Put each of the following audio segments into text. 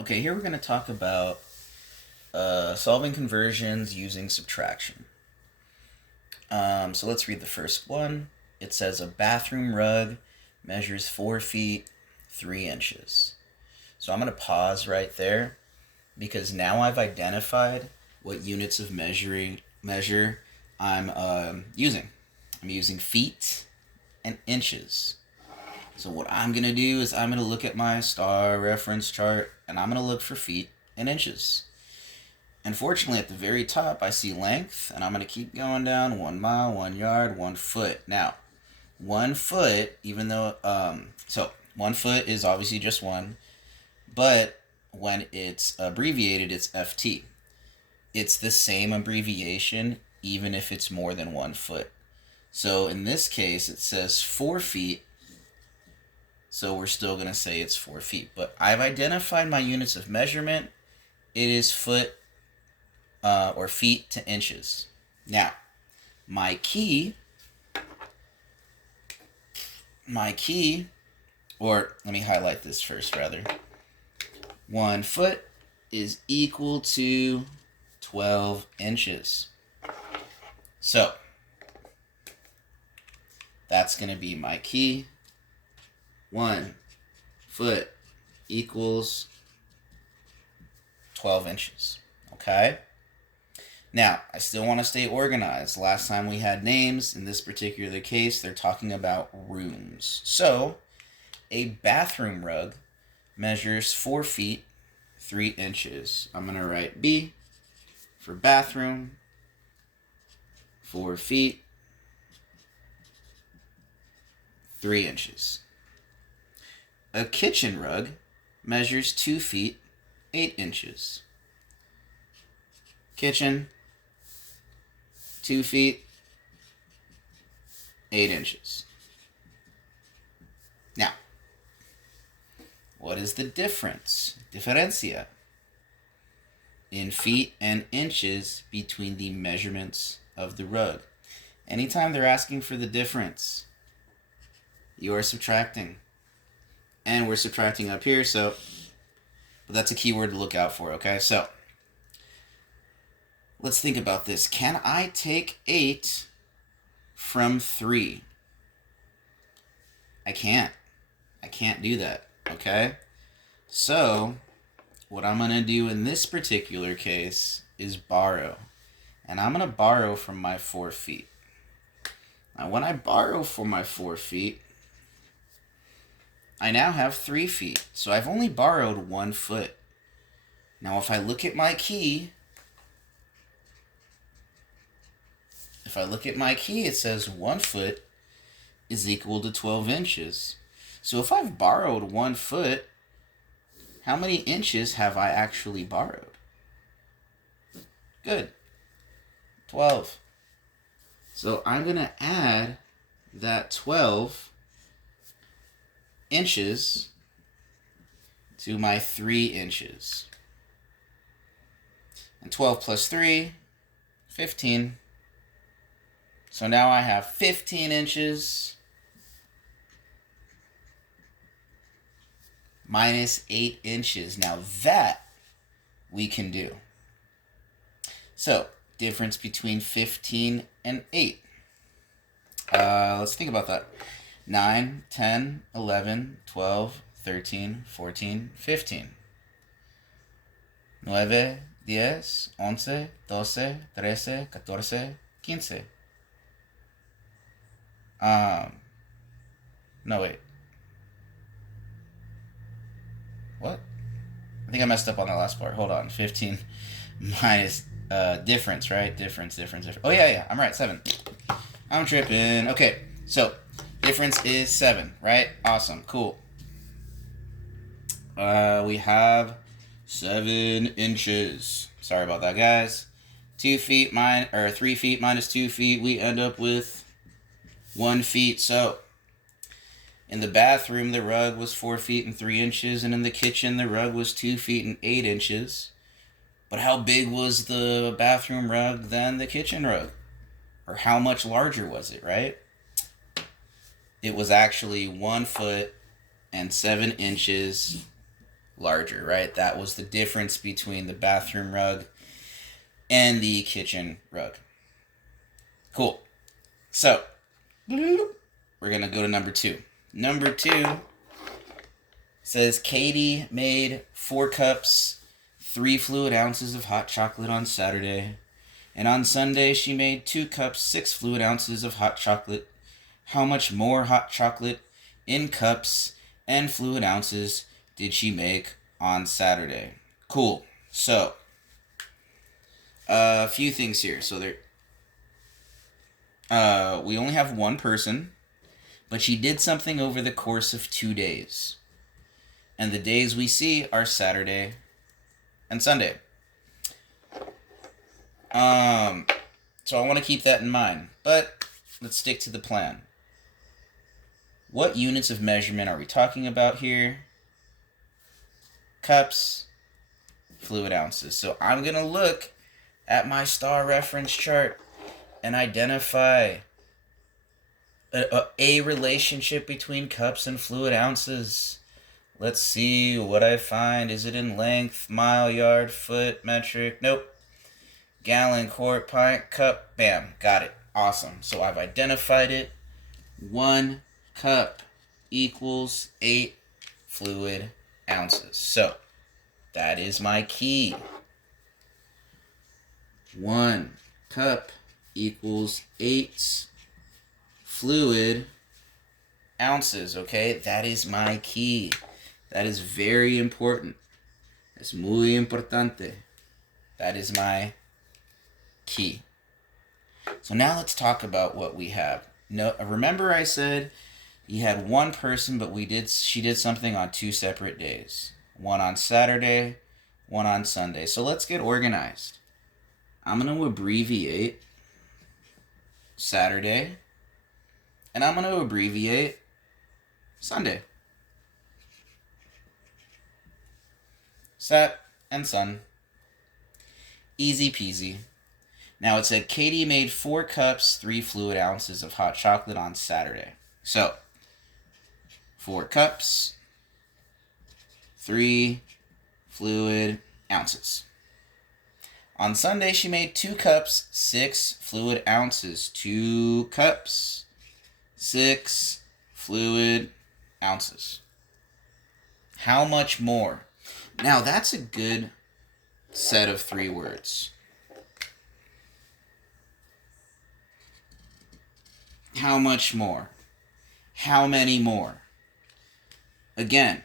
Okay, here we're going to talk about solving conversions using subtraction. So let's read the first one. It says a bathroom rug measures 4 feet 3 inches. So I'm going to pause right there because now I've identified what units of measure I'm using. I'm using feet and inches. So what I'm going to do is I'm going to look at my star reference chart and I'm going to look for feet and inches. Unfortunately, at the very top, I see length, and I'm going to keep going down 1 mile, 1 yard, 1 foot. Now, 1 foot, even though, 1 foot is obviously just 1, but when it's abbreviated, it's FT. It's the same abbreviation, even if it's more than 1 foot. So in this case, it says 4 feet, so we're still going to say it's 4 feet. But I've identified my units of measurement. It is foot or feet to inches. Now, my key, or let me highlight this first rather. 1 foot is equal to 12 inches. So, that's going to be my key. 1 foot equals 12 inches. Okay? Now, I still want to stay organized. Last time we had names. In this particular case, they're talking about rooms. So, a bathroom rug measures 4 feet 3 inches. I'm going to write B for bathroom, 4 feet 3 inches. A kitchen rug measures 2 feet 8 inches. Kitchen, 2 feet 8 inches. Now, what is the difference? Diferencia in feet and inches between the measurements of the rug. Anytime they're asking for the difference, you are subtracting. And we're subtracting up here, but that's a key word to look out for, okay? So, let's think about this. Can I take 8 from 3? I can't. I can't do that, okay? So, what I'm going to do in this particular case is borrow. And I'm going to borrow from my 4 feet. Now, when I borrow from my 4 feet, I now have 3 feet. So I've only borrowed 1 foot. Now, if I look at my key, it says 1 foot is equal to 12 inches. So if I've borrowed 1 foot, how many inches have I actually borrowed? Good. 12. So I'm going to add that 12 inches to my 3 inches. And 12 plus 3, 15. So now I have 15 inches minus 8 inches. Now that we can do. So, difference between 15 and 8. Let's think about that. 9, 10, 11, 12, 13, 14, 15. 9, 10, 11, 12, 13, 14, 15. No, wait. What? I think I messed up on the last part. Hold on. 15 minus, difference, right? Difference. Oh, yeah, I'm right. 7. I'm tripping. Okay, so difference is 7, right? Awesome. Cool. We have 7 inches. Sorry about that, guys. 3 feet minus 2 feet, we end up with 1 feet. So, in the bathroom, the rug was 4 feet and 3 inches, and in the kitchen, the rug was 2 feet and 8 inches. But how big was the bathroom rug than the kitchen rug? Or how much larger was it, right? It was actually 1 foot and 7 inches larger, right? That was the difference between the bathroom rug and the kitchen rug. Cool. So, we're going to go to number 2. Number 2 says Katie made 4 cups, 3 fluid ounces of hot chocolate on Saturday. And on Sunday, she made 2 cups, 6 fluid ounces of hot chocolate. How much more hot chocolate in cups and fluid ounces did she make on Saturday? Cool. So, a few things here. So we only have one person, but she did something over the course of 2 days. And the days we see are Saturday and Sunday. So I want to keep that in mind. But let's stick to the plan. What units of measurement are we talking about here? Cups, fluid ounces. So I'm going to look at my star reference chart and identify a relationship between cups and fluid ounces. Let's see what I find. Is it in length, mile, yard, foot, metric? Nope. Gallon, quart, pint, cup. Bam. Got it. Awesome. So I've identified it. 1 cup equals 8 fluid ounces. So that is my key. 1 cup equals 8 fluid ounces. Okay, that is my key. That is very important. Es muy importante. That is my key. So now let's talk about what we have. No, remember I said you had one person, but she did something on 2 separate days. One on Saturday, one on Sunday. So let's get organized. I'm going to abbreviate Saturday, and I'm going to abbreviate Sunday. Sat and sun. Easy peasy. Now it said Katie made 4 cups, 3 fluid ounces of hot chocolate on Saturday. So, 4 cups, 3 fluid ounces. On Sunday, she made 2 cups, 6 fluid ounces. 2 cups, 6 fluid ounces. How much more? Now, that's a good set of 3 words. How much more? How many more? Again,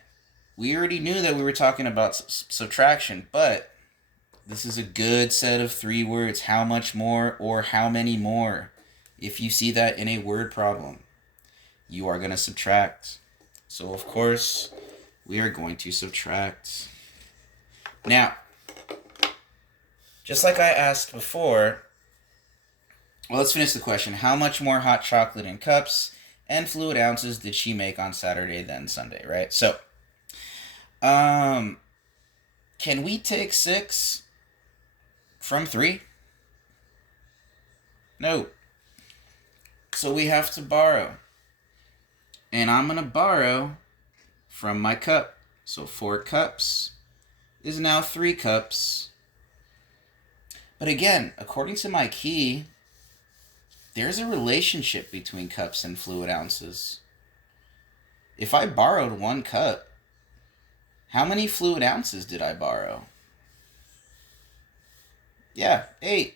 we already knew that we were talking about subtraction, but this is a good set of 3 words. How much more or how many more? If you see that in a word problem, you are going to subtract. So, of course, we are going to subtract. Now, just like I asked before, well, let's finish the question. How much more hot chocolate in cups and fluid ounces did she make on Saturday than Sunday, right? So, can we take 6 from 3? No. So we have to borrow. And I'm going to borrow from my cup. So 4 cups is now 3 cups. But again, according to my key, there's a relationship between cups and fluid ounces. If I borrowed 1 cup, how many fluid ounces did I borrow? Yeah, 8.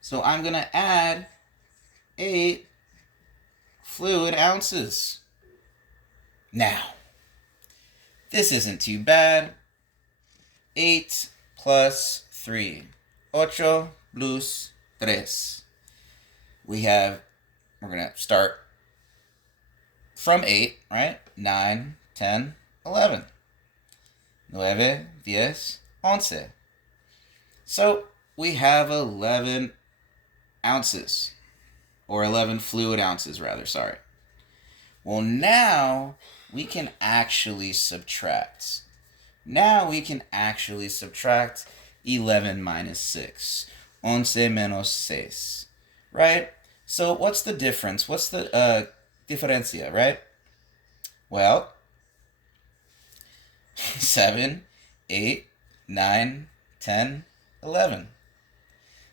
So I'm going to add 8 fluid ounces. Now, this isn't too bad. 8 plus 3. 8 plus 3. We're going to start from 8, right? 9, 10, 11. 9, 10, 11. So we have 11 ounces. Or 11 fluid ounces, rather, sorry. Well, now we can actually subtract. 11 minus 6. 11 menos 6. Right? So what's the difference? What's the diferencia, right? Well, 7, 8, 9, 10, 11.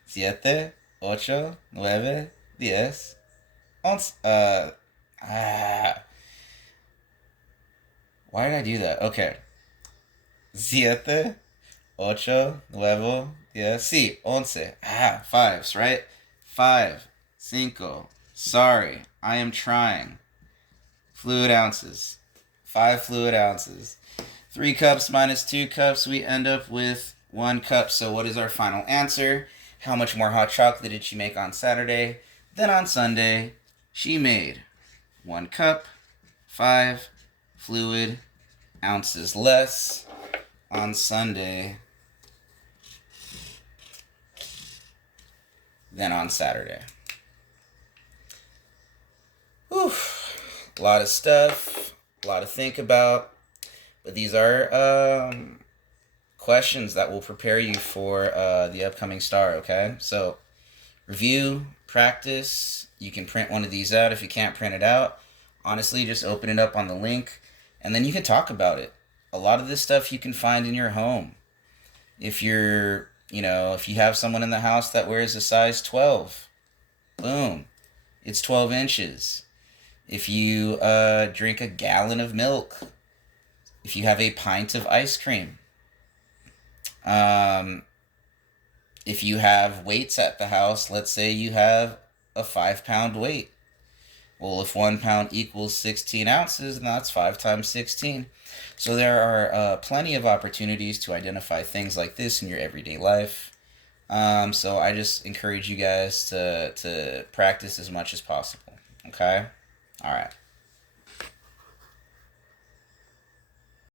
7, 8, 9, 10, 11. Why did I do that? Okay. 7, 8, 9, 10. Sí, 11. Fives, right? 5, 5. Sorry, I am trying. Fluid ounces. 5 fluid ounces. 3 cups minus 2 cups, we end up with 1 cup. So what is our final answer? How much more hot chocolate did she make on Saturday than on Sunday? She made 1 cup, 5 fluid ounces less on Sunday than on Saturday. Whew. A lot of stuff, a lot to think about. But these are questions that will prepare you for the upcoming star, okay? So, review, practice. You can print one of these out if you can't print it out. Honestly, just open it up on the link, and then you can talk about it. A lot of this stuff you can find in your home. If if you have someone in the house that wears a size 12, boom, it's 12 inches. If you drink a gallon of milk, if you have a pint of ice cream, if you have weights at the house, let's say you have a 5-pound weight. Well, if 1 pound equals 16 ounces, then that's 5 times 16. So there are plenty of opportunities to identify things like this in your everyday life. So I just encourage you guys to practice as much as possible. Okay? All right.